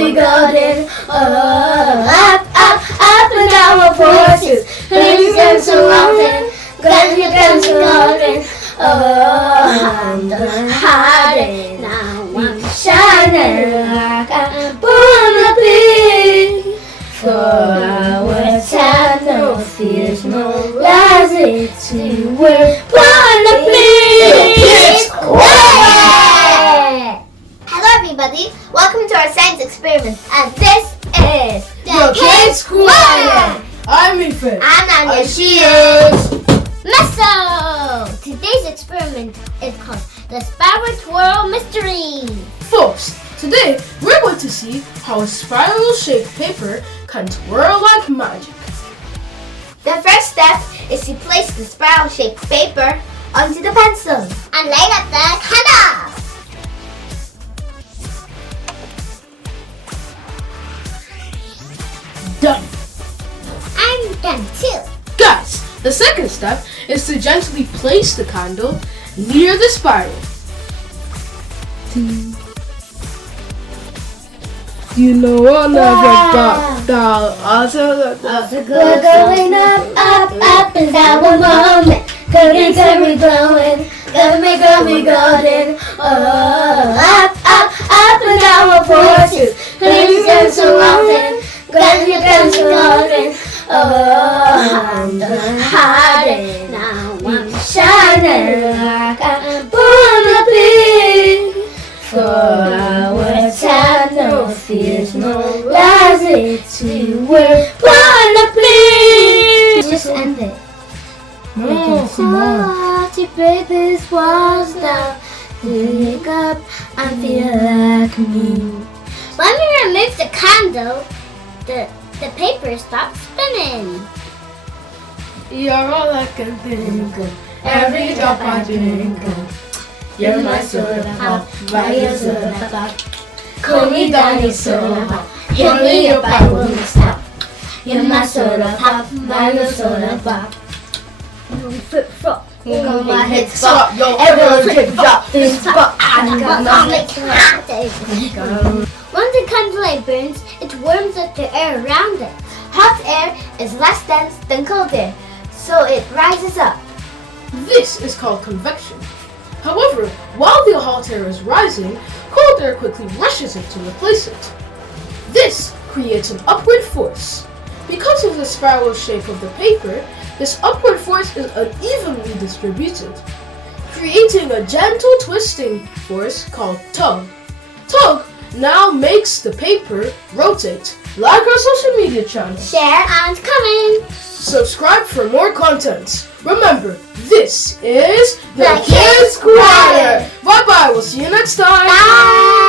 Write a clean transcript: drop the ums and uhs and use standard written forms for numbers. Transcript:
me golden. Up, up, up and down with horses. Please and so often. Guns and golden. I'm the hiding. Now I'm shining like I'm born to be. For our time, no fears, no lies. It's who we're born to be. Kidz Science! Hello everybody, welcome to our science experiment, and this is the Kidz Science. I'm Ethan. And Anya. She is Meso. Today's experiment is called the Spiral Twirl Mystery. First, today we're going to see how a spiral-shaped paper can twirl like magic. The first step is to place the spiral-shaped paper onto the pencil and light up the candle. Done. I'm done too. Guys, the second step is to gently place the candle near the spiral. You know I'll never back down. We're going up, up, up and down one moment. Curly, curly, glowing. Got me golden. Up, up, up and down with horses. Please and so often. Got me golden. I'm the hiding. Now I'm shining like I'm born to be. For our time, no fears, no lies. It's who we're born to be. Just end it. To break these walls down, wake up and feel like me. When we remove the candle, the paper stops spinning. You're all I can think of. Every drop I drink of. You're my soda pop, right your soda pop. Cool me down your soda pop. Hit me up, I won't stop. You're my soda pop, my little soda pop. Flip flop, on my head stop. Everyone flip flop, this pop. When the candle light burns, it warms up the air around it. Hot air is less dense than cold air, so it rises up. This is called convection. However, while the hot air is rising, cold air quickly rushes it to replace it. This creates an upward force. Because of the spiral shape of the paper, this upward force is unevenly distributed, creating a gentle twisting force called tug. Tug now makes the paper rotate. Like our social media channel. Share and comment. Subscribe for more content. Remember, this is the Kidz Science. Bye bye. We'll see you next time. Bye.